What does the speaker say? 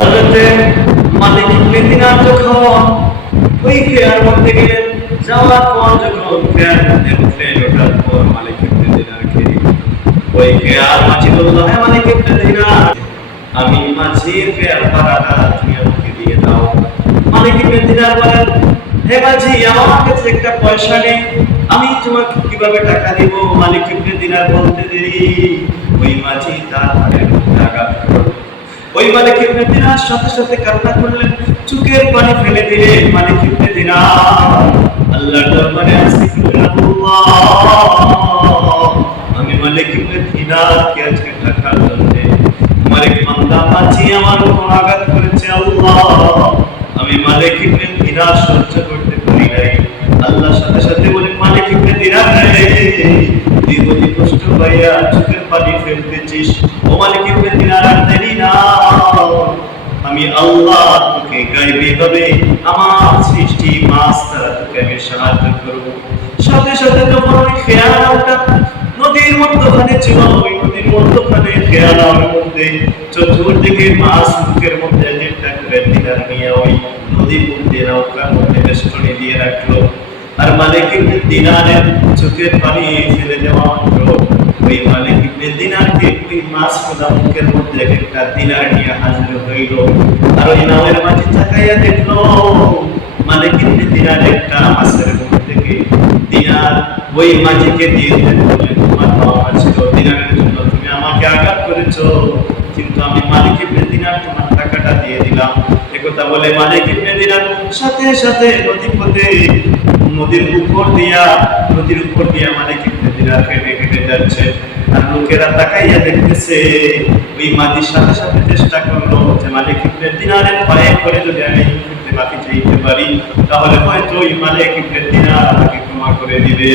হযরতে মালিক ইবনে দিনার যখন ওই খেয়ার মধ্যে গেলেন, যাওয়ার পর যখন খেয়ার মধ্যে উঠলেন, ওঠার পর মালিক ইবনে দিনারকে ওই খেয়ার মাঝি বলল, হ্যাঁ মালিক ইবনে দিনার, আমি মাঝির খেয়ার ভাড়াটা তুমি আমাকে দিয়ে দাও। মালিক ইবনে দিনার বলেন, হে মাঝি, আমার কাছে একটা পয়সা নেই, আমি তোমাকে কিভাবে টাকা দিব? মালিক ইবনে দিনার বলতে দেরি ওই মাঝি তার হাতের মধ্যে আঘাত করল। ওই মালিক ইবনে দিনার সাথে সাথে কান্না করলেন, চোখের পানি ফেলে দিলেন। মালিক ইবনে দিনার আল্লাহর দরবারে আস্তাগফিরুল্লাহ, আমি মালিক ইবনে দিনারকে আজকে টাকার জন্য আমার এক বান্দা মাঝি আমার উপর আঘাত করেছে, আল্লাহ আমি মালিক ইবনে দিনার সহ্য করতে পারি নাই। আল্লাহর সাথে সাথে বলে, মালিক ইবনে দিনার রে, তুই বুঝি কষ্ট পাইয়া চোখের পানি ফেলতেছিস? ও মালিক ইবনে দিনার, আর দেরি না, আমি আল্লাহ তোকে গায়বী ভাবে আমার সৃষ্টি মাছ দ্বারা তোকে আমি সাহায্য করব। সাথে সাথে যখন ওই খেয়ালটা নদীর মধ্যখানে ছিল, ওই নদীর মধ্যখানে খেয়ালের মধ্যে চতুর্দিকে মাছ মুখের মধ্যে একটা করে দিনার নিয়ে ওই নদীর মধ্যে নৌকার মধ্যে বেষ্টনী দিয়ে রাখলো। আর মালিক ইবনে দিনারের চোখের পানি ফেলে দেওয়া মাত্র ওই মালিক ইবনে দিনারকে ওই মাছ খোদা মুখের মধ্যে একটা দিনার নিয়ে হাজির হইল। আর ওই নাওয়ের মাঝে তাকাইয়া দেখলো মালিক ইবনে দিনার একটা মাছের মুখ থেকে দিনার ওই মাঝিকে দিয়ে দিলেন, বললেন, তোমার পাওনা ছিল দিনারের জন্য, তুমি আমাকে আঘাত করেছো, কিন্তু আমি মালিক ইবনে দিনার তোমার টাকাটা দিয়ে দিলাম। একথা বলে মালিক ইবনে দিনার সাথে সাথে নদীর উপর দিয়া মালিক ইবনে দিনার হেঁটে হেঁটে যাচ্ছে। আর লোকেরা তাকাইয়া দেখতেছে। ওই মাঝির সাথে সাথে চেষ্টা করলো যে মালিক ইবনে দিনারের পায়ে করে যদি আমি মাটি চাইতে পারি, তাহলে হয়তো ওই মালিক ইবনে দিনার আমাকে ক্ষমা করে দিবে।